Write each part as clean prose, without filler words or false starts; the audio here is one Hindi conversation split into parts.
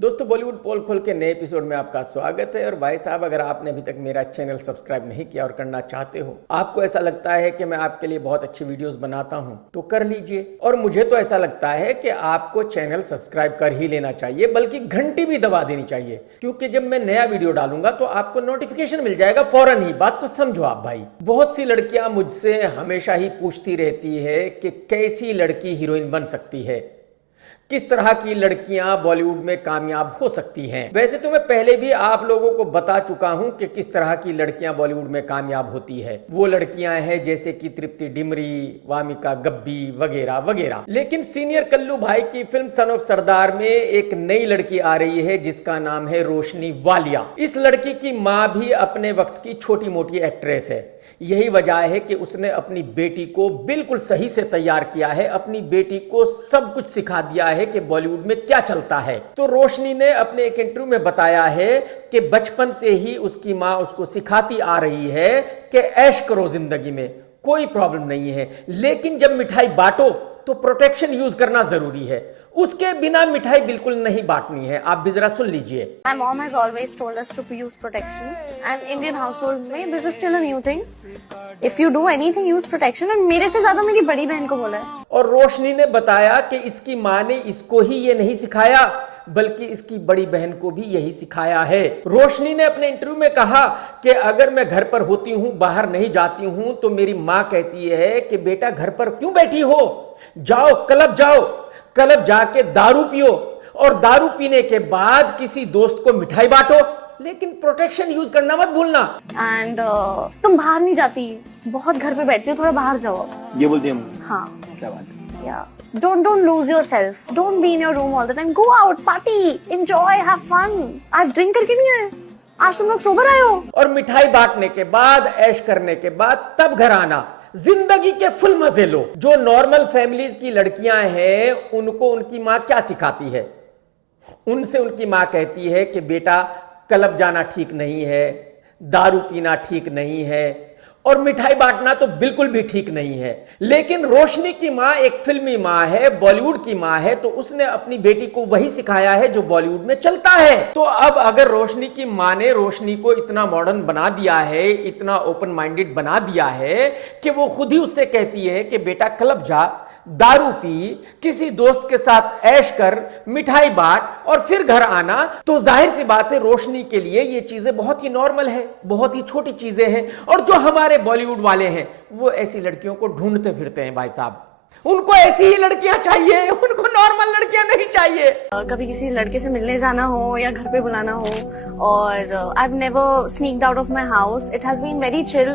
दोस्तों बॉलीवुड पोल खोल के नए एपिसोड में आपका स्वागत है। और भाई साहब, अगर आपने अभी तक मेरा चैनल सब्सक्राइब नहीं किया और करना चाहते हो, आपको ऐसा लगता है कि मैं आपके लिए बहुत अच्छी वीडियोस बनाता हूं, तो कर लीजिए। और मुझे तो ऐसा लगता है कि आपको चैनल सब्सक्राइब कर ही लेना चाहिए, बल्कि घंटी भी दबा देनी चाहिए, क्योंकि जब मैं नया वीडियो डालूंगा तो आपको नोटिफिकेशन मिल जाएगा फौरन ही। बात को समझो आप भाई। बहुत सी लड़कियां मुझसे हमेशा ही पूछती रहती है कि कैसी लड़की हीरोइन बन सकती है, किस तरह की लड़कियां बॉलीवुड में कामयाब हो सकती हैं। वैसे तो मैं पहले भी आप लोगों को बता चुका हूं कि किस तरह की लड़कियां बॉलीवुड में कामयाब होती है। वो लड़कियां हैं जैसे कि तृप्ति डिमरी, वामिका गब्बी वगैरह वगैरह। लेकिन सीनियर कल्लू भाई की फिल्म सन ऑफ सरदार में एक नई लड़की आ रही है जिसका नाम है रोशनी वालिया। इस लड़की की मां भी अपने वक्त की छोटी मोटी एक्ट्रेस है। यही वजह है कि उसने अपनी बेटी को बिल्कुल सही से तैयार किया है, अपनी बेटी को सब कुछ सिखा दिया है कि बॉलीवुड में क्या चलता है। तो रोशनी ने अपने एक इंटरव्यू में बताया है कि बचपन से ही उसकी मां उसको सिखाती आ रही है कि ऐश करो जिंदगी में, कोई प्रॉब्लम नहीं है, लेकिन जब मिठाई बांटो तो प्रोटेक्शन यूज करना जरूरी है, उसके बिना मिठाई बिल्कुल नहीं बांटनी है। आप भी जरा सुन लीजिए। My mom has always told us to use protection, and Indian household में this is still a new thing. If you do anything, use protection. and मेरे से ज्यादा मेरी बड़ी बहन को बोला है। और रोशनी ने बताया कि इसकी मां ने इसको ही ये नहीं सिखाया, बल्कि इसकी बड़ी बहन को भी यही सिखाया है। रोशनी ने अपने इंटरव्यू में कहा कि अगर मैं घर पर होती हूं, बाहर नहीं जाती हूं, तो मेरी मां कहती है कि बेटा घर पर क्यों बैठी हो, जाओ क्लब जाके दारू पियो, और दारू पीने के बाद किसी दोस्त को मिठाई बांटो, लेकिन प्रोटेक्शन यूज करना मत भूलना। एंड तुम बाहर नहीं जाती, बहुत घर पे बैठती हो, थोड़ा बाहर जाओ। ये बोलती हम। हाँ, क्या बात है। या don't lose yourself, don't be in your room all the time, go out, party, enjoy, have fun। आज ड्रिंक करके नहीं आए, आज तुम लोग सोबर आए हो। और मिठाई बांटने के बाद, ऐश करने के बाद तब घर आना, जिंदगी के फुल मजे लो। जो नॉर्मल फैमिलीज की लड़कियां हैं, उनको उनकी मां क्या सिखाती है? उनसे उनकी मां कहती है कि बेटा क्लब जाना ठीक नहीं है, दारू पीना ठीक नहीं है, और मिठाई बांटना तो बिल्कुल भी ठीक नहीं है। लेकिन रोशनी की मां एक फिल्मी मां है, बॉलीवुड की मां है, तो उसने अपनी बेटी को वही सिखाया है जो बॉलीवुड में चलता है। तो अब अगर रोशनी की मां ने रोशनी को इतना मॉडर्न बना दिया है, इतना ओपन माइंडेड बना दिया है कि वो खुद ही उससे कहती है कि बेटा क्लब जा, दारू पी, किसी दोस्त के साथ ऐश कर, मिठाई बांट और फिर घर आना, तो जाहिर सी बात है रोशनी के लिए ये चीजें बहुत ही नॉर्मल है, बहुत ही छोटी चीजें हैं। और जो हमारे बॉलीवुड वाले हैं वो ऐसी लड़कियों को ढूंढते फिरते हैं भाई साहब। उनको ऐसी ही लड़कियां चाहिए, उनको नॉर्मल लड़कियां नहीं चाहिए। कभी किसी लड़के से मिलने जाना हो या घर पे बुलाना हो, और I have never sneaked out of my house, it has been very chill.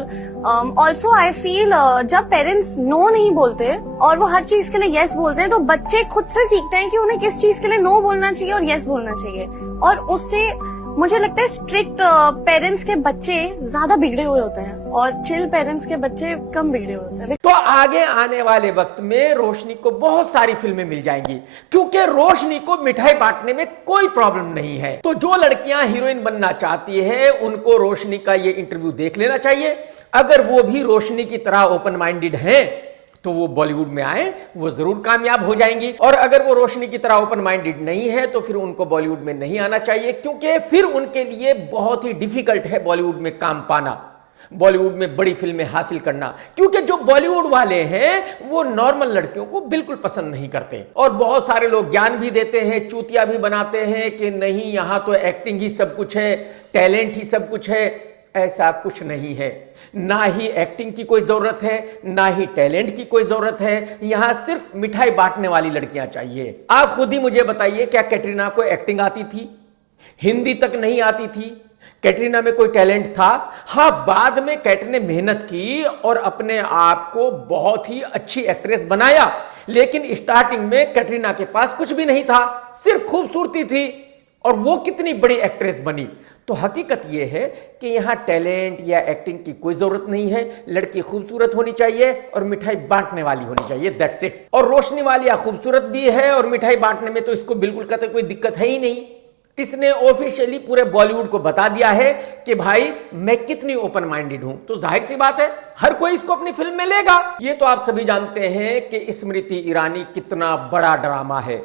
Also I feel जब पेरेंट्स नो नहीं बोलते और वो हर चीज के लिए यस बोलते हैं, तो बच्चे खुद से सीखते हैं कि उन्हें किस चीज के लिए नो बोलना चाहिए और यस बोलना चाहिए। और उससे मुझे लगता है स्ट्रिक्ट पेरेंट्स के बच्चे ज्यादा बिगड़े हुए होते हैं और चिल पेरेंट्स के बच्चे कम बिगड़े हुए होते हैं। तो आगे आने वाले वक्त में रोशनी को बहुत सारी फिल्में मिल जाएंगी, क्योंकि रोशनी को मिठाई बांटने में कोई प्रॉब्लम नहीं है। तो जो लड़कियां हीरोइन बनना चाहती है, उनको रोशनी का ये इंटरव्यू देख लेना चाहिए। अगर वो भी रोशनी की तरह ओपन माइंडेड हैं, तो वो बॉलीवुड में आए, वो जरूर कामयाब हो जाएंगी। और अगर वो रोशनी की तरह ओपन माइंडेड नहीं है, तो फिर उनको बॉलीवुड में नहीं आना चाहिए, क्योंकि फिर उनके लिए बहुत ही डिफिकल्ट है बॉलीवुड में काम पाना, बॉलीवुड में बड़ी फिल्में हासिल करना। क्योंकि जो बॉलीवुड वाले हैं वो नॉर्मल लड़कियों को बिल्कुल पसंद नहीं करते। और बहुत सारे लोग ज्ञान भी देते हैं, चूतिया भी बनाते हैं कि नहीं, यहां तो एक्टिंग ही सब कुछ है, टैलेंट ही सब कुछ है। ऐसा कुछ नहीं है, ना ही एक्टिंग की कोई जरूरत है, ना ही टैलेंट की कोई जरूरत है। यहां सिर्फ मिठाई बांटने वाली लड़कियां चाहिए। आप खुद ही मुझे बताइए, क्या कैटरीना को एक्टिंग आती थी? हिंदी तक नहीं आती थी? कैटरीना में कोई टैलेंट था? हाँ, बाद में कैटरीना ने मेहनत की और अपने आप को बहुत ही अच्छी एक्ट्रेस बनाया, लेकिन स्टार्टिंग में कैटरीना के पास कुछ भी नहीं था, सिर्फ खूबसूरती थी, और वो कितनी बड़ी एक्ट्रेस बनी। तो हकीकत यह है कि यहां टैलेंट या एक्टिंग की कोई जरूरत नहीं है, लड़की खूबसूरत होनी चाहिए और मिठाई बांटने वाली होनी चाहिए, दैट्स इट। और रोशनी वालिया खूबसूरत भी है और मिठाई बांटने में तो इसको बिल्कुल कहते कोई दिक्कत है ही नहीं। इसने ऑफिशियली पूरे बॉलीवुड को बता दिया है कि भाई मैं कितनी ओपन माइंडेड हूं। तो जाहिर सी बात है हर कोई इसको अपनी फिल्म में लेगा। ये तो आप सभी जानते हैं कि स्मृति ईरानी कितना बड़ा ड्रामा है,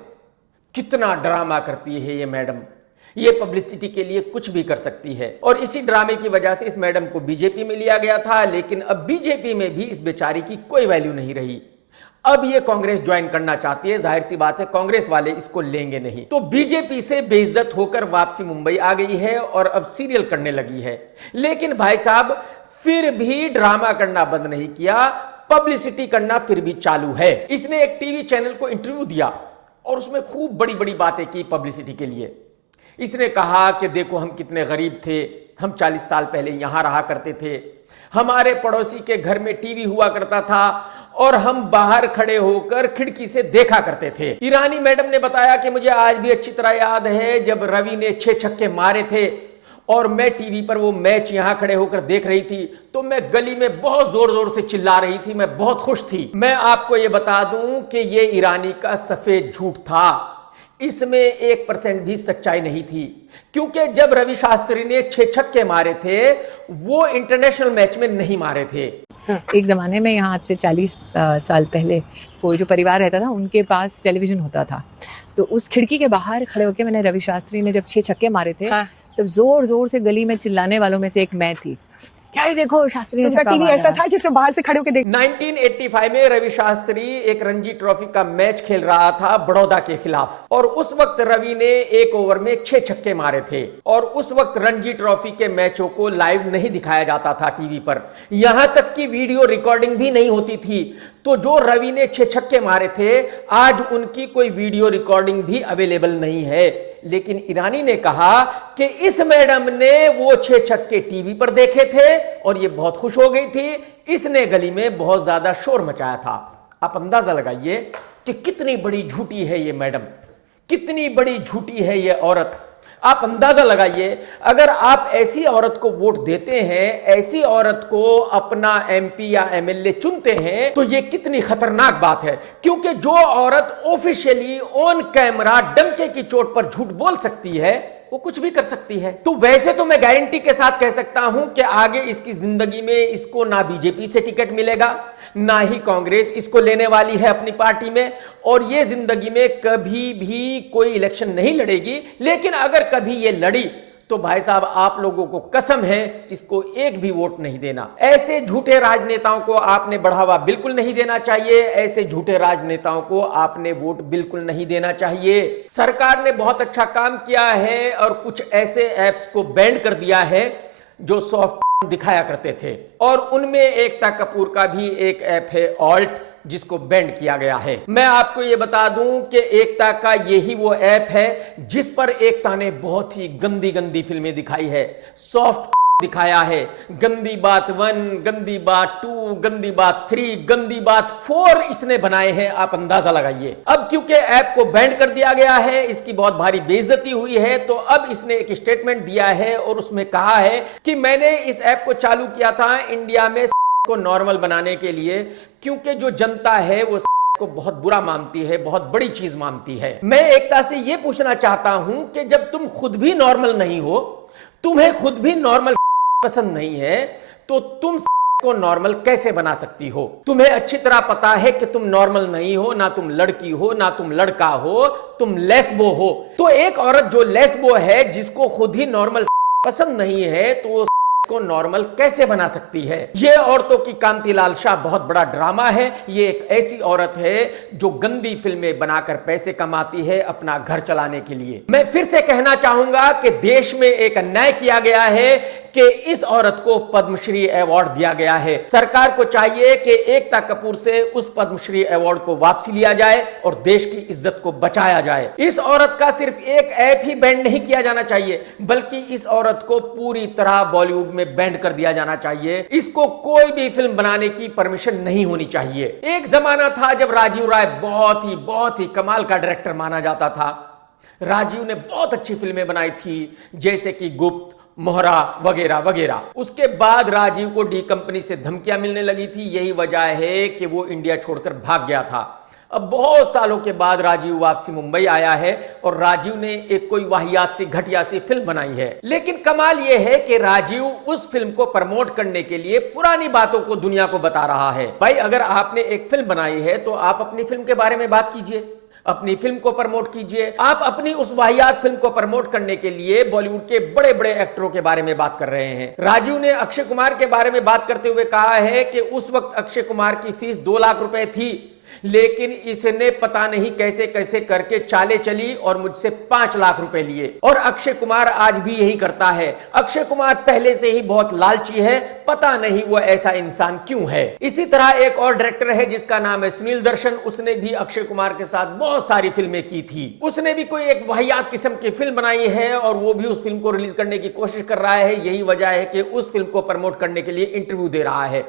कितना ड्रामा करती है ये मैडम। ये पब्लिसिटी के लिए कुछ भी कर सकती है और इसी ड्रामे की वजह से इस मैडम को बीजेपी में लिया गया था, लेकिन अब बीजेपी में भी इस बेचारी की कोई वैल्यू नहीं रही। अब ये कांग्रेस ज्वाइन करना चाहती है, जाहिर सी बात है कांग्रेस वाले इसको लेंगे नहीं, तो बीजेपी से बेइज्जत होकर वापसी मुंबई आ गई है और अब सीरियल करने लगी है। लेकिन भाई साहब फिर भी ड्रामा करना बंद नहीं किया, पब्लिसिटी करना फिर भी चालू है। इसने एक टीवी चैनल को इंटरव्यू दिया और उसमें खूब बड़ी बड़ी बातें की पब्लिसिटी के लिए। इसने कहा कि देखो हम कितने गरीब थे, हम 40 साल पहले यहां रहा करते थे, हमारे पड़ोसी के घर में टीवी हुआ करता था और हम बाहर खड़े होकर खिड़की से देखा करते थे। ईरानी मैडम ने बताया कि मुझे आज भी अच्छी तरह याद है जब रवि ने 6 छक्के मारे थे और मैं टीवी पर वो मैच यहां खड़े होकर देख रही थी, तो मैं गली में बहुत जोर जोर से चिल्ला रही थी, मैं बहुत खुश थी। मैं आपको ये बता दूं कि ये ईरानी का सफेद झूठ था, इसमें 1% भी सच्चाई नहीं थी, क्योंकि जब रवि शास्त्री ने 6 छक्के मारे थे वो इंटरनेशनल मैच में नहीं मारे थे। एक ज़माने में यहाँ आज से 40 साल पहले कोई जो परिवार रहता था उनके पास टेलीविज़न होता था, तो उस खिड़की के बाहर खड़े होकर मैंने रवि शास्त्री ने जब 6 छक्के मारे थे, हाँ। तब जोर जोर से गली में चिल्लाने वालों में से एक मैं थी, क्या ये देखो शास्त्री ने टीवी ऐसा था जिसे बाहर से खड़े होकर देख। 1985 में रवि शास्त्री एक रणजी ट्रॉफी का मैच खेल रहा था बड़ौदा के खिलाफ और उस वक्त रवि ने 1 ओवर में 6 छक्के मारे थे और उस वक्त रणजी ट्रॉफी के मैचों को लाइव नहीं दिखाया जाता था टीवी पर, यहां तक कि वीडियो रिकॉर्डिंग भी नहीं होती थी। तो जो रवि ने 6 छक्के मारे थे आज उनकी कोई वीडियो रिकॉर्डिंग भी अवेलेबल नहीं है। लेकिन ईरानी ने कहा कि इस मैडम ने वो 6 छक्के टीवी पर देखे थे और ये बहुत खुश हो गई थी, इसने गली में बहुत ज्यादा शोर मचाया था। आप अंदाजा लगाइए कि कितनी बड़ी झूठी है ये मैडम, कितनी बड़ी झूठी है ये औरत। आप अंदाजा लगाइए अगर आप ऐसी औरत को वोट देते हैं, ऐसी औरत को अपना एमपी या एमएलए चुनते हैं, तो ये कितनी खतरनाक बात है। क्योंकि जो औरत ऑफिशियली ऑन कैमरा डंके की चोट पर झूठ बोल सकती है वो कुछ भी कर सकती है। तो वैसे तो मैं गारंटी के साथ कह सकता हूं कि आगे इसकी जिंदगी में इसको ना बीजेपी से टिकट मिलेगा, ना ही कांग्रेस इसको लेने वाली है अपनी पार्टी में, और ये जिंदगी में कभी भी कोई इलेक्शन नहीं लड़ेगी। लेकिन अगर कभी ये लड़ी तो भाई साहब आप लोगों को कसम है इसको एक भी वोट नहीं देना। ऐसे झूठे राजनेताओं को आपने बढ़ावा बिल्कुल नहीं देना चाहिए, ऐसे झूठे राजनेताओं को आपने वोट बिल्कुल नहीं देना चाहिए। सरकार ने बहुत अच्छा काम किया है और कुछ ऐसे ऐप्स को बैन कर दिया है जो सॉफ्ट दिखाया करते थे, और उनमें एकता कपूर का भी एक ऐप है ऑल्ट जिसको बैंड किया गया है। मैं आपको यह बता दूं कि एकता का यही वो ऐप है जिस पर एकता ने बहुत ही गंदी गंदी फिल्में दिखाई है, सॉफ्ट दिखाया है। गंदी बात 1, गंदी बात 2, गंदी बात 3, गंदी बात 4 इसने बनाए हैं, आप अंदाजा लगाइए। अब क्योंकि ऐप को बैन कर दिया गया है, इसकी बहुत भारी बेइज्जती हुई है, तो अब इसने एक स्टेटमेंट दिया है और उसमें कहा है कि मैंने इस ऐप को चालू किया था इंडिया में को नॉर्मल बनाने के लिए, क्योंकि जो जनता है वो को बहुत बुरा मानती है, बहुत बड़ी चीज मानती है। मैं एकता से यह पूछना चाहता हूं कि जब तुम खुद भी नॉर्मल नहीं हो, तुम्हें खुद भी नॉर्मल पसंद नहीं है, तो तुम को नॉर्मल कैसे बना सकती हो? तुम्हें अच्छी तरह पता है कि तुम नॉर्मल नहीं हो, ना तुम लड़की हो ना तुम लड़का हो, तुम लेस्बो हो। तो एक औरत जो लेस्बो है, जिसको खुद ही नॉर्मल पसंद नहीं है, तो को नॉर्मल कैसे बना सकती है? ये औरतों की कांतिलाल शाह बहुत बड़ा ड्रामा है। ये एक ऐसी औरत है जो गंदी फिल्में बनाकर पैसे कमाती है अपना घर चलाने के लिए। मैं फिर से कहना चाहूंगा कि देश में एक अन्याय किया गया है कि इस औरत को पद्मश्री अवार्ड दिया गया है। सरकार को चाहिए कि एकता कपूर से उस पद्मश्री अवार्ड को वापसी लिया जाए और देश की इज्जत को बचाया जाए। इस औरत का सिर्फ एक ऐप ही बैन नहीं किया जाना चाहिए, बल्कि इस औरत को पूरी तरह बॉलीवुड में बैंड कर दिया जाना चाहिए। इसको कोई भी फिल्म बनाने की परमिशन नहीं होनी चाहिए। एक जमाना था जब राजीव राय बहुत ही कमाल का डायरेक्टर माना जाता था। राजीव ने बहुत अच्छी फिल्में बनाई थी, जैसे कि गुप्त, मोहरा वगैरह वगैरह। उसके बाद राजीव को डी कंपनी से धमकियां मिलने लगी थी, यही वजह है कि वो इंडिया छोड़कर भाग गया था। अब बहुत सालों के बाद राजीव वापसी मुंबई आया है और राजीव ने एक कोई वाहियात सी घटिया सी फिल्म बनाई है। लेकिन कमाल यह है कि राजीव उस फिल्म को प्रमोट करने के लिए पुरानी बातों को दुनिया को बता रहा है। भाई अगर आपने एक फिल्म बनाई है तो आप अपनी फिल्म के बारे में बात कीजिए। अपनी फिल्म को प्रमोट कीजिए। आप अपनी उस वाहियात फिल्म को प्रमोट करने के लिए बॉलीवुड के बड़े बड़े एक्टरों के बारे में बात कर रहे हैं। राजीव ने अक्षय कुमार के बारे में बात करते हुए कहा है कि उस वक्त अक्षय कुमार की फीस 2 लाख रुपए थी, लेकिन इसने पता नहीं कैसे कैसे करके चाले चली और मुझसे 5 लाख रुपए लिए। और अक्षय कुमार आज भी यही करता है। अक्षय कुमार पहले से ही बहुत लालची है, पता नहीं वो ऐसा इंसान क्यों है। इसी तरह एक और डायरेक्टर है जिसका नाम है सुनील दर्शन। उसने भी अक्षय कुमार के साथ बहुत सारी फिल्में की थी। उसने भी कोई एक वाहियात किस्म की फिल्म बनाई है और वो भी उस फिल्म को रिलीज करने की कोशिश कर रहा है। यही वजह है कि उस फिल्म को प्रमोट करने के लिए इंटरव्यू दे रहा है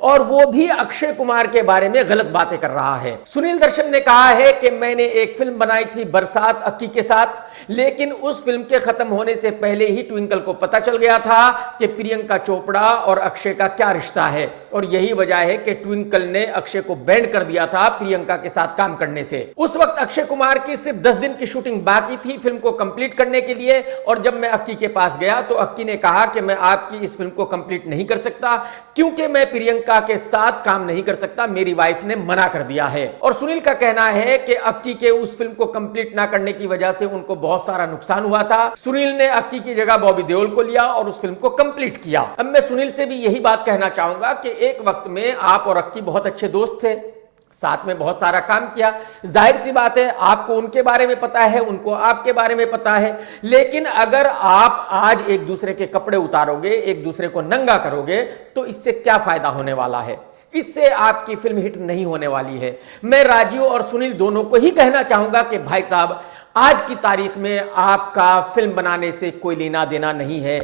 और वो भी अक्षय कुमार के बारे में गलत बातें कर रहा है। सुनील दर्शन ने कहा है कि मैंने एक फिल्म बनाई थी बरसात अक्की के साथ, लेकिन उस फिल्म के खत्म होने से पहले ही ट्विंकल को पता चल गया था कि प्रियंका चोपड़ा और अक्षय का क्या रिश्ता है और यही वजह है कि ट्विंकल ने अक्षय को बैंड कर दिया था प्रियंका के साथ काम करने से। उस वक्त अक्षय कुमार की सिर्फ 10 दिन की शूटिंग बाकी थी फिल्म को कंप्लीट करने के लिए और जब मैं अक्की के पास गया तो अक्की ने कहा कि मैं आपकी इस फिल्म को कंप्लीट नहीं कर सकता क्योंकि मैं प्रियंका के साथ काम नहीं कर सकता, मेरी वाइफ ने मना कर दिया है। और सुनील का कहना है कि अक्की के उस फिल्म को कंप्लीट ना करने की वजह से उनको बहुत सारा नुकसान हुआ था। सुनील ने अक्की की जगह बॉबी देओल को लिया और उस फिल्म को कंप्लीट किया। अब मैं सुनील से भी यही बात कहना चाहूंगा कि एक वक्त में आप और अक्की बहुत अच्छे दोस्त थे, साथ में बहुत सारा काम किया। जाहिर सी बात है आपको उनके बारे में पता है, उनको आपके बारे में पता है, लेकिन अगर आप आज एक दूसरे के कपड़े उतारोगे, एक दूसरे को नंगा करोगे तो इससे क्या फायदा होने वाला है? इससे आपकी फिल्म हिट नहीं होने वाली है। मैं राजीव और सुनील दोनों को ही कहना चाहूंगा कि भाई साहब, आज की तारीख में आपका फिल्म बनाने से कोई लेना देना नहीं है।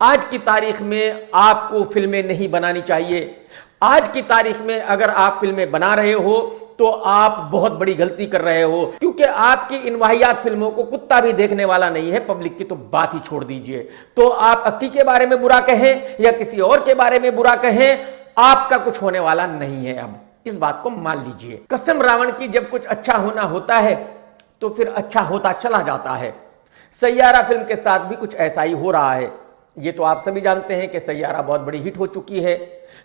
आज की तारीख में आपको फिल्में नहीं बनानी चाहिए। आज की तारीख में अगर आप फिल्में बना रहे हो तो आप बहुत बड़ी गलती कर रहे हो, क्योंकि आपकी इन वाहियात फिल्मों को कुत्ता भी देखने वाला नहीं है। पब्लिक की तो बात ही छोड़ दीजिए। तो आप अक्की के बारे में बुरा कहें या किसी और के बारे में बुरा कहें, आपका कुछ होने वाला नहीं है। अब इस बात को मान लीजिए। कसम रावण की, जब कुछ अच्छा होना होता है तो फिर अच्छा होता चला जाता है। सैयारा फिल्म के साथ भी कुछ ऐसा ही हो रहा है। ये तो आप सभी जानते हैं कि सैयारा बहुत बड़ी हिट हो चुकी है।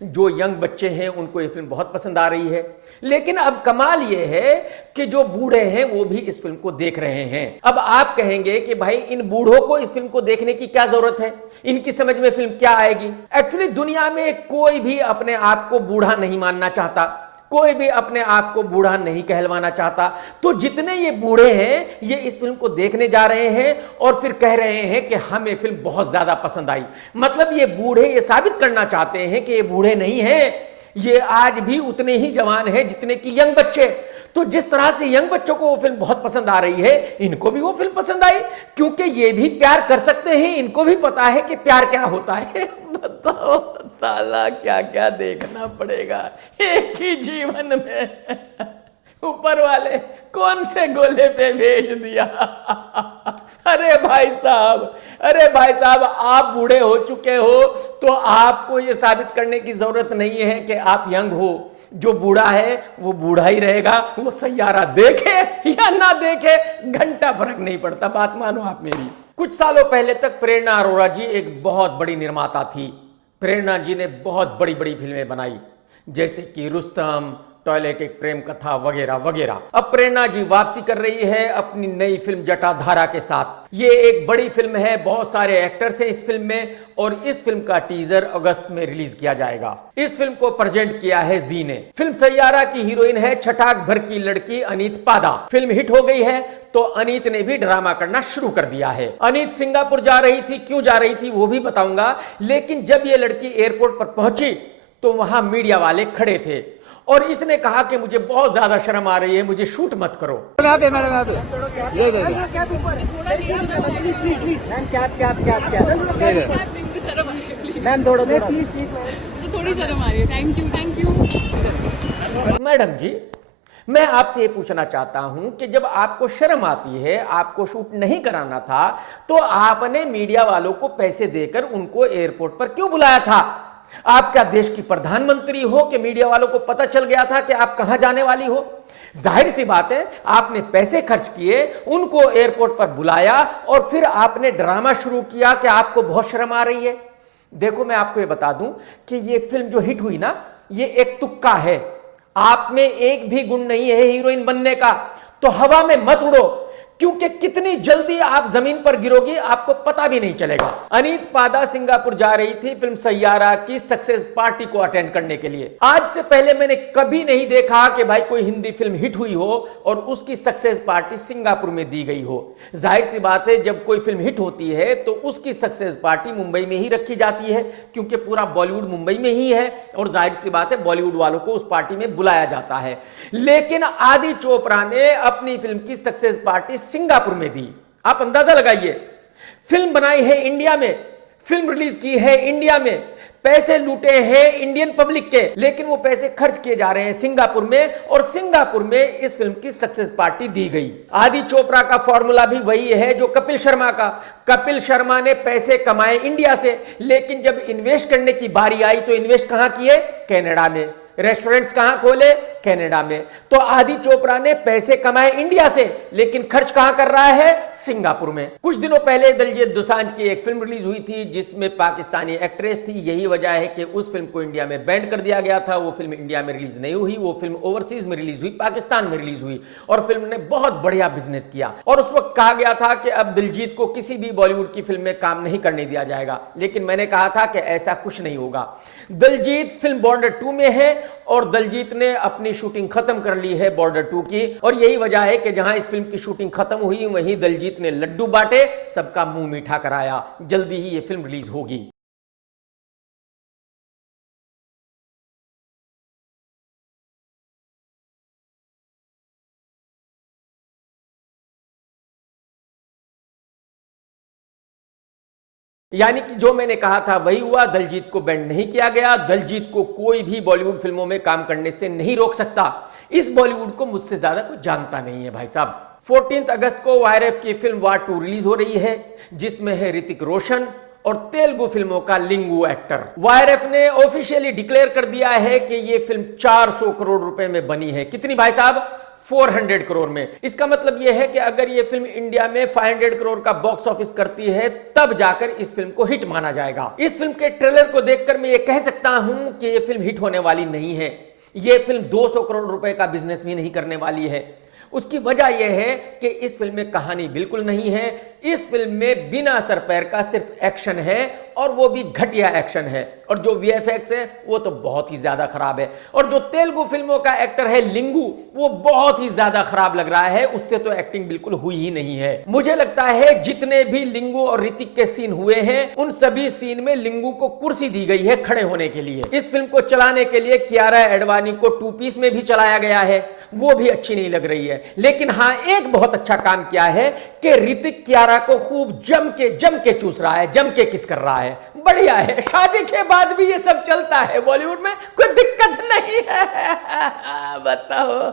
जो यंग बच्चे हैं उनको ये फिल्म बहुत पसंद आ रही है, लेकिन अब कमाल ये है कि जो बूढ़े हैं वो भी इस फिल्म को देख रहे हैं। अब आप कहेंगे कि भाई इन बूढ़ों को इस फिल्म को देखने की क्या जरूरत है, इनकी समझ में फिल्म क्या आएगी? एक्चुअली दुनिया में कोई भी अपने आप को बूढ़ा नहीं मानना चाहता, कोई भी अपने आप को बूढ़ा नहीं कहलवाना चाहता। तो जितने ये बूढ़े हैं ये इस फिल्म को देखने जा रहे हैं और फिर कह रहे हैं कि हमें फिल्म बहुत ज्यादा पसंद आई। मतलब ये बूढ़े ये साबित करना चाहते हैं कि ये बूढ़े नहीं हैं, ये आज भी उतने ही जवान हैं जितने कि यंग बच्चे। तो जिस तरह से यंग बच्चों को वो फिल्म बहुत पसंद आ रही है, इनको भी वो फिल्म पसंद आई, क्योंकि ये भी प्यार कर सकते हैं। इनको भी पता है कि प्यार क्या होता है। बताओ साला, क्या क्या देखना पड़ेगा एक ही जीवन में। ऊपर वाले कौन से गोले पे भेज दिया। अरे भाई साहब, अरे भाई साहब, आप बूढ़े हो चुके हो तो आपको ये साबित करने की जरूरत नहीं है कि आप यंग हो। जो बूढ़ा है वो बूढ़ा ही रहेगा, वो सैयारा देखे या ना देखे घंटा फर्क नहीं पड़ता। बात मानो आप मेरी। कुछ सालों पहले तक प्रेरणा अरोड़ा जी एक बहुत बड़ी निर्माता थी। प्रेरणा जी ने बहुत बड़ी बड़ी फिल्में बनाई, जैसे कि रुस्तम, टॉयलेट एक प्रेम कथा वगैरह वगैरह। अब प्रेरणा जी वापसी कर रही है अपनी नई फिल्म जटाधारा के साथ। ये एक बड़ी फिल्म है, बहुत सारे एक्टर्स हैं इस फिल्म में और इस फिल्म का टीजर अगस्त में रिलीज किया जाएगा। इस फिल्म को प्रेजेंट किया है जी ने। फिल्म सैयारा की हीरोइन है छठाक भर की लड़की अनीत पादा। फिल्म हिट हो गई है तो अनीत ने भी ड्रामा करना शुरू कर दिया है। अनीत सिंगापुर जा रही थी, क्यों जा रही थी वो भी बताऊंगा, लेकिन जब ये लड़की एयरपोर्ट पर पहुंची तो वहां मीडिया वाले खड़े थे और इसने कहा कि मुझे बहुत ज्यादा शर्म आ रही है, मुझे शूट मत करो। थोड़ी शर्म आ रही है। Thank you. मैडम जी, मैं आपसे ये पूछना चाहता हूं कि जब आपको शर्म आती है, आपको शूट नहीं कराना था, तो आपने मीडिया वालों को पैसे देकर उनको एयरपोर्ट पर क्यों बुलाया था? आप क्या देश की प्रधानमंत्री हो कि मीडिया वालों को पता चल गया था कि आप कहां जाने वाली हो? जाहिर सी बात है, आपने पैसे खर्च किए, उनको एयरपोर्ट पर बुलाया और फिर आपने ड्रामा शुरू किया कि आपको बहुत शर्म आ रही है। देखो, मैं आपको ये बता दूं कि ये फिल्म जो हिट हुई ना, ये एक तुक्का है। आप में एक भी गुण नहीं है हीरोइन बनने का। तो हवा में मत उड़ो, क्योंकि कितनी जल्दी आप जमीन पर गिरोगी आपको पता भी नहीं चलेगा। अनीत पादा सिंगापुर जा रही थी फिल्म सैयारा की सक्सेस पार्टी को अटेंड करने के लिए। आज से पहले मैंने कभी नहीं देखा कि भाई कोई हिंदी फिल्म हिट हुई हो और उसकी सक्सेस पार्टी सिंगापुर में दी गई हो। जाहिर सी बात है, जब कोई फिल्म हिट होती है तो उसकी सक्सेस पार्टी मुंबई में ही रखी जाती है, क्योंकि पूरा बॉलीवुड मुंबई में ही है और जाहिर सी बात है बॉलीवुड वालों को उस पार्टी में बुलाया जाता है। लेकिन आदि चोपड़ा ने अपनी फिल्म की सक्सेस पार्टी सिंगापुर में दी। आप अंदाजा लगाइए, फिल्म बनाई है इंडिया में, फिल्म रिलीज की है इंडिया में, पैसे लूटे हैं इंडियन पब्लिक के, लेकिन वो पैसे खर्च किए जा रहे हैं सिंगापुर में, और सिंगापुर में इस फिल्म की सक्सेस पार्टी दी गई। आदि चोपड़ा का फॉर्मूला भी वही है जो कपिल शर्मा का। कपिल शर्मा ने पैसे कमाए इंडिया से, लेकिन जब इन्वेस्ट करने की बारी आई तो इन्वेस्ट कहां किए? कनाडा में। रेस्टोरेंट्स कहां खोले? कनाडा में। तो आदि चोपड़ा ने पैसे कमाए इंडिया से, लेकिन खर्च कहां कर रहा है? सिंगापुर में। कुछ दिनों पहले दिलजीत दोसांझ की एक फिल्म रिलीज हुई थी जिसमें पाकिस्तानी एक्ट्रेस थी। यही वजह है कि उस फिल्म को इंडिया में बैन कर दिया गया था। वो फिल्म इंडिया में रिलीज नहीं हुई, वो फिल्म ओवरसीज में रिलीज हुई, पाकिस्तान में रिलीज हुई, और फिल्म ने बहुत बढ़िया बिजनेस किया। और उस वक्त कहा गया था कि अब दिलजीत को किसी भी बॉलीवुड की फिल्म में काम नहीं करने दिया जाएगा, लेकिन मैंने कहा था कि ऐसा कुछ नहीं होगा। दिलजीत फिल्म बॉर्डर 2 में है और दिलजीत ने अपनी शूटिंग खत्म कर ली है बॉर्डर 2 की, और यही वजह है कि जहां इस फिल्म की शूटिंग खत्म हुई वहीं दिलजीत ने लड्डू बांटे, सबका मुंह मीठा कराया। जल्दी ही यह फिल्म रिलीज होगी। यानी कि जो मैंने कहा था वही हुआ, दिलजीत को बैन नहीं किया गया। दिलजीत को कोई भी बॉलीवुड फिल्मों में काम करने से नहीं रोक सकता। इस बॉलीवुड को मुझसे ज्यादा कोई जानता नहीं है भाई साहब। 14 अगस्त को वायरएफ की फिल्म वार 2 रिलीज हो रही है, जिसमें है ऋतिक रोशन और तेलुगु फिल्मों का लिंगू एक्टर। वायरएफ ने ऑफिशियली डिक्लेयर कर दिया है कि यह फिल्म 400 करोड़ रुपए में बनी है। कितनी भाई साहब? 400 करोड़ में। इसका मतलब यह है कि अगर यह फिल्म इंडिया में 500 करोड़ का बॉक्स ऑफिस करती है तब जाकर इस फिल्म को हिट माना जाएगा। इस फिल्म के ट्रेलर को देखकर मैं यह कह सकता हूं कि यह फिल्म हिट होने वाली नहीं है। यह फिल्म 200 करोड़ रुपए का बिजनेस भी नहीं करने वाली है। उसकी वजह यह है कि इस फिल्म में कहानी बिल्कुल नहीं है। इस फिल्म में बिना सर पैर का सिर्फ एक्शन है, और वो भी घटिया एक्शन है, और जो वीएफएक्स है वो तो बहुत ही ज्यादा खराब है। और जो तेलुगु फिल्मों का एक्टर है लिंगू, वो बहुत ही ज्यादा खराब लग रहा है। उससे तो एक्टिंग बिल्कुल हुई ही नहीं है। मुझे लगता है जितने भी लिंगू और ऋतिक के सीन हुए हैं, उन सभी सीन में लिंगू को कुर्सी दी गई है खड़े होने के लिए। इस फिल्म को चलाने के लिए कियारा एडवानी को 2 पीस में भी चलाया गया है, वो भी अच्छी नहीं लग रही है। लेकिन हां, एक बहुत अच्छा काम किया है कि ऋतिक कियारा को खूब जम के चूस रहा है, जम के किस कर रहा है। बढ़िया है। शादी के बाद भी ये सब चलता है बॉलीवुड में, कोई दिक्कत नहीं है। बताओ,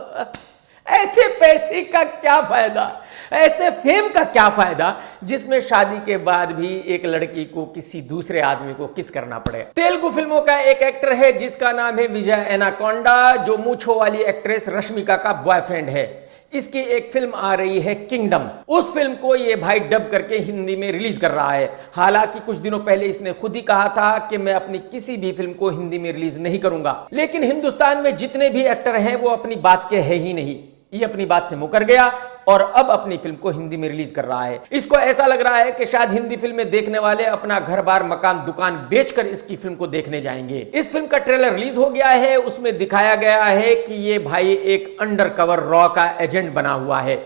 ऐसे पैसे का क्या फायदा, ऐसे फेम का क्या फायदा जिसमें शादी के बाद भी एक लड़की को किसी दूसरे आदमी को किस करना पड़े। तेलुगु फिल्मों का एक एक्टर है जिसका नाम है विजय एनाकोंडा, जो मूंछों वाली एक्ट्रेस रश्मिका का बॉयफ्रेंड है। इसकी एक फिल्म आ रही है किंगडम। उस फिल्म को ये भाई डब करके हिंदी में रिलीज कर रहा है। हालांकि कुछ दिनों पहले इसने खुद ही कहा था कि मैं अपनी किसी भी फिल्म को हिंदी में रिलीज नहीं करूंगा, लेकिन हिंदुस्तान में जितने भी एक्टर हैं वो अपनी बात के है ही नहीं। ये अपनी बात से मुकर गया और अब अपनी फिल्म को हिंदी में रिलीज कर रहा है। इसको ऐसा लग रहा है कि शायद हिंदी फिल्में देखने वाले अपना घर बार मकान दुकान बेचकर इसकी फिल्म को देखने जाएंगे। इस फिल्म का ट्रेलर रिलीज हो गया है। उसमें दिखाया गया है कि ये भाई एक अंडरकवर रॉ का एजेंट बना हुआ है,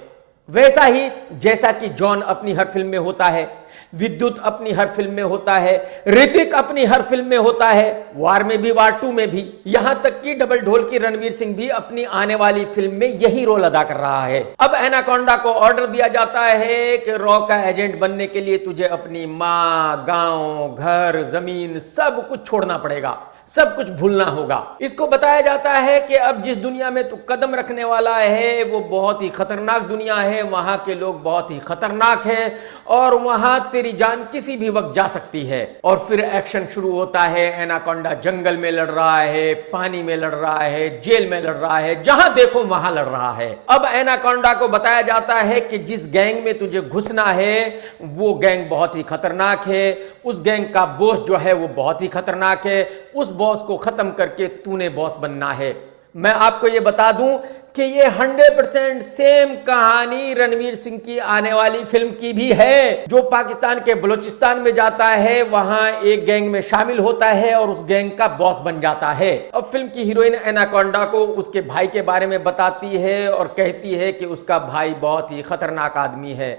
वैसा ही जैसा कि जॉन अपनी हर फिल्म में होता है, विद्युत अपनी हर फिल्म में होता है, ऋतिक अपनी हर फिल्म में होता है, वार में भी वार 2 में भी, यहां तक कि डबल ढोल की रणवीर सिंह भी अपनी आने वाली फिल्म में यही रोल अदा कर रहा है। अब एनाकोंडा को ऑर्डर दिया जाता है कि रॉ का एजेंट बनने के लिए तुझे अपनी मां, गांव, घर, जमीन सब कुछ छोड़ना पड़ेगा, सब कुछ भूलना होगा। इसको बताया जाता है कि अब जिस दुनिया में तू कदम रखने वाला है वो बहुत ही खतरनाक दुनिया है, वहां के लोग बहुत ही खतरनाक हैं और वहां तेरी जान किसी भी वक्त जा सकती है। और फिर एक्शन शुरू होता है। एनाकोंडा जंगल में लड़ रहा है, पानी में लड़ रहा है, जेल में लड़ रहा है, जहां देखो वहां लड़ रहा है। अब एनाकोंडा को बताया जाता है कि जिस गैंग में तुझे घुसना है वो गैंग बहुत ही खतरनाक है, उस गैंग का बॉस जो है वो बहुत ही खतरनाक है, उस बॉस को खत्म करके तूने बॉस बनना है। मैं आपको यह बता दूं कि ये 100% सेम कहानी रणवीर सिंह की आने वाली फिल्म की भी है, जो पाकिस्तान के बलूचिस्तान में जाता है, वहां एक गैंग में शामिल होता है और उस गैंग का बॉस बन जाता है। अब फिल्म की हीरोइन एनाकोंडा को उसके भाई के बारे में बताती है और कहती है कि उसका भाई बहुत ही खतरनाक आदमी है,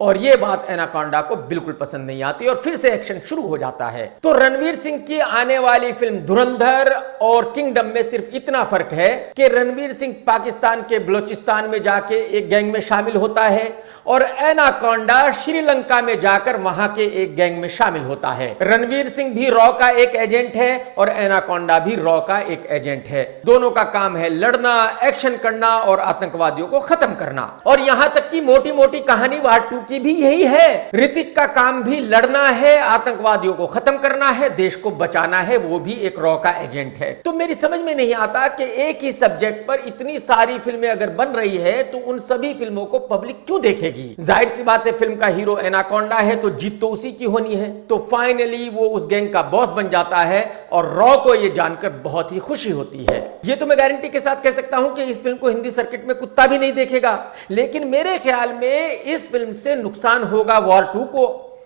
और ये बात एनाकोंडा को बिल्कुल पसंद नहीं आती और फिर से एक्शन शुरू हो जाता है। तो रणवीर सिंह की आने वाली फिल्म धुरंधर और किंगडम में सिर्फ इतना फर्क है कि रणवीर सिंह पाकिस्तान के बलूचिस्तान में जाके एक गैंग में शामिल होता है और एनाकोंडा श्रीलंका में जाकर वहां के एक गैंग में शामिल होता है। रणवीर सिंह भी रॉ का एक एजेंट है और एनाकोंडा भी रॉ का एक एजेंट है। दोनों का काम है लड़ना, एक्शन करना और आतंकवादियों को खत्म करना। और यहां तक की मोटी मोटी कहानी वार 2 की भी यही है। ऋतिक का काम भी लड़ना है, आतंकवादियों को खत्म करना है, देश को बचाना है, वो भी एक रॉ का एजेंट है। तो मेरी समझ में नहीं आता कि एक ही सब्जेक्ट पर इतनी सारी फिल्में अगर बन रही है तो उन सभी फिल्मों को पब्लिक क्यों देखेगी। जाहिर सी बात है, फिल्म का हीरो एनाकोंडा है तो जीत तो उसी की होनी है। तो फाइनली वो उस गैंग का बॉस बन जाता है और रॉ को यह जानकर बहुत ही खुशी होती है। ये तो मैं गारंटी के साथ कह सकता हूं कि इस फिल्म को हिंदी सर्किट में कुत्ता भी नहीं देखेगा, लेकिन मेरे ख्याल में इस फिल्म से नुकसान होगा वॉर 2 को,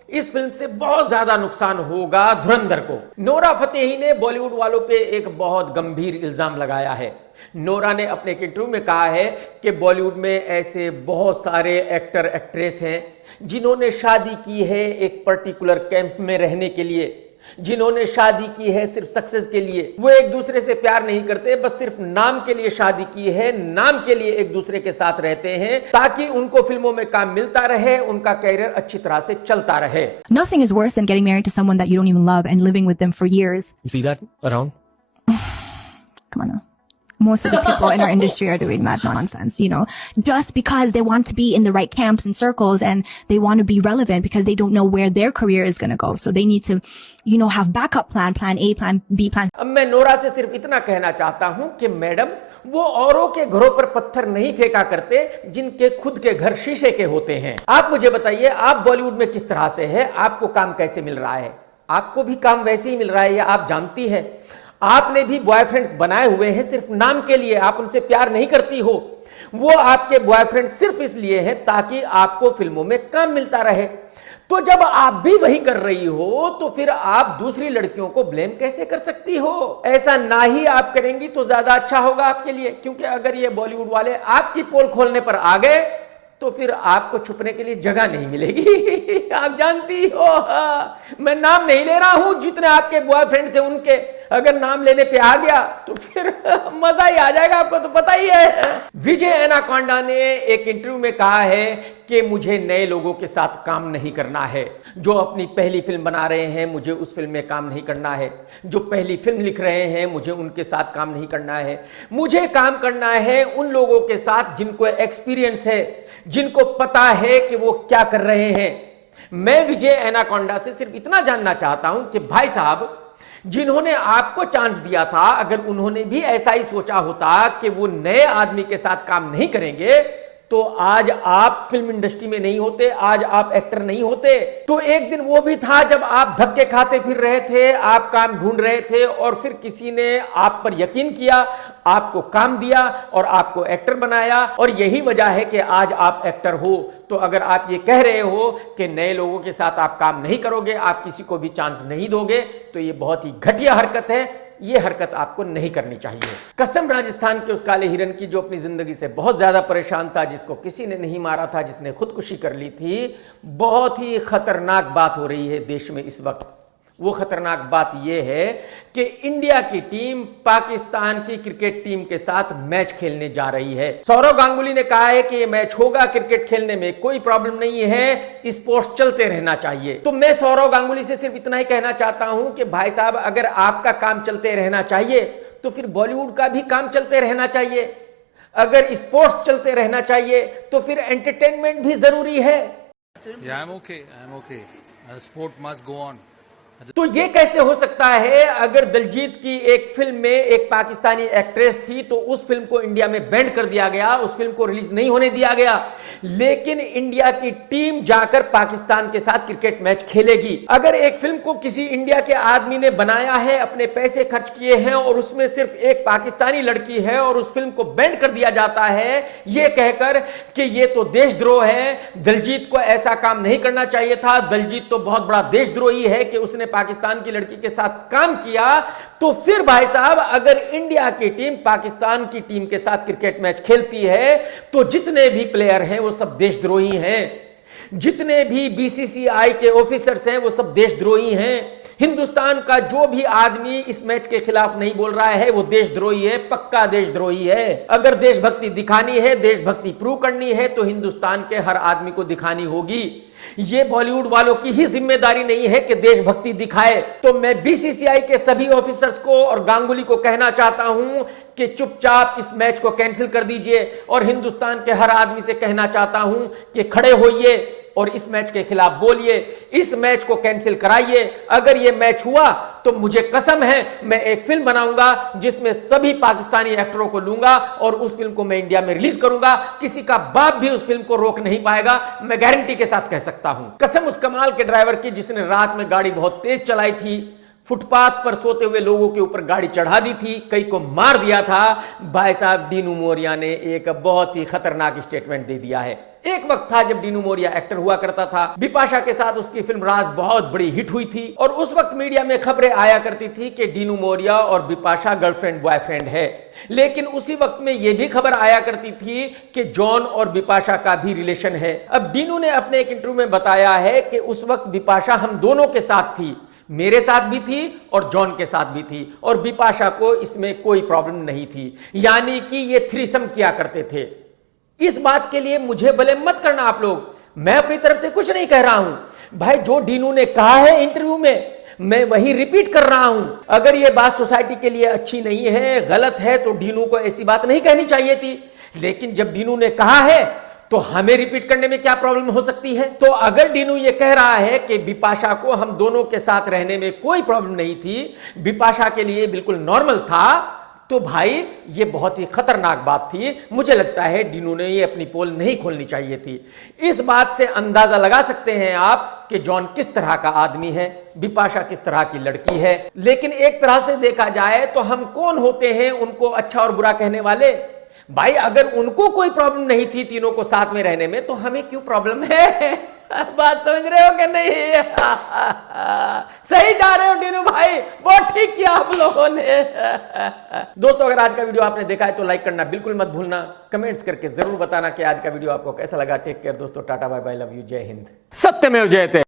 इस फिल्म से बहुत ज्यादा नुकसान होगा धुरंधर को। नोरा फतेही ने बॉलीवुड वालों पे एक बहुत गंभीर इल्जाम लगाया है। नोरा ने अपने एक इंटरव्यू में कहा है कि बॉलीवुड में ऐसे बहुत सारे एक्टर एक्ट्रेस हैं जिन्होंने शादी की है एक पर्टिकुलर कैंप में रहने के लिए, जिन्होंने शादी की है सिर्फ सक्सेस के लिए। वो एक दूसरे से प्यार नहीं करते, बस सिर्फ नाम के लिए शादी की है, नाम के लिए एक दूसरे के साथ रहते हैं ताकि उनको फिल्मों में काम मिलता रहे, उनका कैरियर अच्छी तरह से चलता रहे। Nothing is worse than getting married to someone that you don't even love and living with them for years. You see that around? Come on now. Most of the people in our industry are doing that nonsense, you know, just because they want to be in the right camps and circles and they want to be relevant because they don't know where their career is going to go. So they need to, you know, have backup plan A, plan B, plan. अब मैं नोरा से सिर्फ इतना कहना चाहता हूं कि मैडम, वो औरों के घरों पर पत्थर नहीं फेंका करते जिनके खुद के घर शीशे के होते हैं। आप मुझे बताइए, आप बॉलीवुड में किस तरह से है, आपको काम कैसे मिल रहा है? आपको भी काम वैसे ही मिल रहा है या आप जानती है आपने भी बॉयफ्रेंड्स बनाए हुए हैं सिर्फ नाम के लिए, आप उनसे प्यार नहीं करती हो। वो आपके बॉयफ्रेंड सिर्फ इसलिए हैं ताकि आपको फिल्मों में काम मिलता रहे। तो जब आप भी वही कर रही हो तो फिर आप दूसरी लड़कियों को ब्लेम कैसे कर सकती हो? ऐसा ना ही आप करेंगी तो ज्यादा अच्छा होगा आपके लिए, क्योंकि अगर ये बॉलीवुड वाले आपकी पोल खोलने पर आ गए तो फिर आपको छुपने के लिए जगह नहीं मिलेगी। आप जानती हो, मैं नाम नहीं ले रहा हूं, जितने आपके बॉयफ्रेंड्स हैं उनके अगर नाम लेने पे आ गया तो फिर मजा ही आ जाएगा, आपको तो पता ही है। विजय एनाकोंडा ने एक इंटरव्यू में कहा है कि मुझे नए लोगों के साथ काम नहीं करना है। जो अपनी पहली फिल्म बना रहे हैं मुझे उस फिल्म में काम नहीं करना है, जो पहली फिल्म लिख रहे हैं मुझे उनके साथ काम नहीं करना है। मुझे काम करना है उन लोगों के साथ जिनको एक्सपीरियंस है, जिनको पता है कि वो क्या कर रहे हैं। मैं विजय एनाकोंडा से सिर्फ इतना जानना चाहता हूं कि भाई साहब, जिन्होंने आपको चांस दिया था, अगर उन्होंने भी ऐसा ही सोचा होता कि वो नए आदमी के साथ काम नहीं करेंगे तो आज आप फिल्म इंडस्ट्री में नहीं होते, आज आप एक्टर नहीं होते। तो एक दिन वो भी था जब आप धक्के खाते फिर रहे थे, आप काम ढूंढ रहे थे और फिर किसी ने आप पर यकीन किया, आपको काम दिया और आपको एक्टर बनाया, और यही वजह है कि आज आप एक्टर हो। तो अगर आप ये कह रहे हो कि नए लोगों के साथ आप काम नहीं करोगे, आप किसी को भी चांस नहीं दोगे, तो ये बहुत ही घटिया हरकत है। ये हरकत आपको नहीं करनी चाहिए। कसम राजस्थान के उस काले हिरन की जो अपनी जिंदगी से बहुत ज्यादा परेशान था, जिसको किसी ने नहीं मारा था, जिसने खुदकुशी कर ली थी। बहुत ही खतरनाक बात हो रही है देश में इस वक्त। वो खतरनाक बात यह है कि इंडिया की टीम पाकिस्तान की क्रिकेट टीम के साथ मैच खेलने जा रही है। सौरव गांगुली ने कहा है कि ये मैच होगा, क्रिकेट खेलने में कोई प्रॉब्लम नहीं है, स्पोर्ट्स चलते रहना चाहिए। तो मैं सौरव गांगुली से सिर्फ इतना ही कहना चाहता हूं कि भाई साहब, अगर आपका काम चलते रहना चाहिए तो फिर बॉलीवुड का भी काम चलते रहना चाहिए। अगर स्पोर्ट्स चलते रहना चाहिए तो फिर एंटरटेनमेंट भी जरूरी है। Yeah, I'm okay. Sport must go on. तो ये कैसे हो सकता है? अगर दिलजीत की एक फिल्म में एक पाकिस्तानी एक्ट्रेस थी तो उस फिल्म को इंडिया में बैन कर दिया गया, उस फिल्म को रिलीज नहीं होने दिया गया, लेकिन इंडिया की टीम जाकर पाकिस्तान के साथ क्रिकेट मैच खेलेगी। अगर एक फिल्म को किसी इंडिया के आदमी ने बनाया है, अपने पैसे खर्च किए हैं और उसमें सिर्फ एक पाकिस्तानी लड़की है और उस फिल्म को बैन कर दिया जाता है यह कहकर कि यह तो देशद्रोह है, दिलजीत को ऐसा काम नहीं करना चाहिए था, दिलजीत तो बहुत बड़ा देशद्रोही है कि उसने पाकिस्तान की लड़की के साथ काम किया, तो फिर भाई साहब अगर इंडिया की टीम पाकिस्तान की टीम के साथ क्रिकेट मैच खेलती है तो जितने भी प्लेयर हैं वो सब देशद्रोही हैं, जितने भी बीसीसीआई के ऑफिसर्स हैं वो सब देशद्रोही हैं। हिंदुस्तान का जो भी आदमी इस मैच के खिलाफ नहीं बोल रहा है वो देशद्रोही है, पक्का देशद्रोही है। अगर देशभक्ति दिखानी है, देशभक्ति प्रूव करनी है तो हिंदुस्तान के हर आदमी को दिखानी होगी। ये बॉलीवुड वालों की ही जिम्मेदारी नहीं है कि देशभक्ति दिखाए। तो मैं बीसीसीआई के सभी ऑफिसर्स को और गांगुली को कहना चाहता हूं कि चुपचाप इस मैच को कैंसिल कर दीजिए और हिंदुस्तान के हर आदमी से कहना चाहता हूं कि खड़े होइए और इस मैच के खिलाफ बोलिए, इस मैच को कैंसिल कराइए। अगर यह मैच हुआ तो मुझे कसम है मैं एक फिल्म बनाऊंगा जिसमें सभी पाकिस्तानी एक्टरों को लूंगा और उस फिल्म को मैं इंडिया में रिलीज करूंगा। किसी का बाप भी उस फिल्म को रोक नहीं पाएगा, मैं गारंटी के साथ कह सकता हूं। कसम उस कमाल के ड्राइवर की जिसने रात में गाड़ी बहुत तेज चलाई थी, फुटपाथ पर सोते हुए लोगों के ऊपर गाड़ी चढ़ा दी थी, कई को मार दिया था। भाई साहब डीनू मोरिया ने एक बहुत ही खतरनाक स्टेटमेंट दे दिया है। एक वक्त था जब डीनू मोरिया एक्टर हुआ करता था, बिपाशा के साथ उसकी फिल्म राज बहुत बड़ी हिट हुई थी और उस वक्त मीडिया में खबरें आया करती थी कि डीनू मोरिया और बिपाशा गर्लफ्रेंड बॉयफ्रेंड है। लेकिन उसी वक्त में यह भी खबर आया करती थी कि जॉन और बिपाशा का भी रिलेशन है। अब डीनू ने अपने एक इंटरव्यू में बताया है कि उस वक्त बिपाशा हम दोनों के साथ थी, मेरे साथ भी थी और जॉन के साथ भी थी और बिपाशा को इसमें कोई प्रॉब्लम नहीं थी, यानी कि ये थ्रीसम किया करते थे। इस बात के लिए मुझे भले मत करना आप लोग, मैं अपनी तरफ से कुछ नहीं कह रहा हूं भाई, जो डीनू ने कहा है इंटरव्यू में मैं वही रिपीट कर रहा हूं। अगर यह बात सोसाइटी के लिए अच्छी नहीं है, गलत है, तो डीनू को ऐसी बात नहीं कहनी चाहिए थी, लेकिन जब डीनू ने कहा है तो हमें रिपीट करने में क्या प्रॉब्लम हो सकती है? तो अगर डीनू ये कह रहा है कि बिपाशा को हम दोनों के साथ रहने में कोई प्रॉब्लम नहीं थी, बिपाशा के लिए बिल्कुल नॉर्मल था, तो भाई ये बहुत ही खतरनाक बात थी। मुझे लगता है डीनू ने ये अपनी पोल नहीं खोलनी चाहिए थी। इस बात से अंदाजा लगा सकते हैं आप कि जॉन किस तरह का आदमी है, बिपाशा किस तरह की लड़की है। लेकिन एक तरह से देखा जाए तो हम कौन होते हैं उनको अच्छा और बुरा कहने वाले? भाई अगर उनको कोई प्रॉब्लम नहीं थी तीनों को साथ में रहने में तो हमें क्यों प्रॉब्लम है? बात समझ रहे हो कि नहीं? सही जा रहे हो डीनू भाई, बहुत ठीक किया आप लोगों ने। दोस्तों अगर आज का वीडियो आपने देखा है तो लाइक करना बिल्कुल मत भूलना, कमेंट्स करके जरूर बताना कि आज का वीडियो आपको कैसा लगा। टेक केयर दोस्तों, tata bye bye, love you, जय हिंद, सत्यमेव जयते।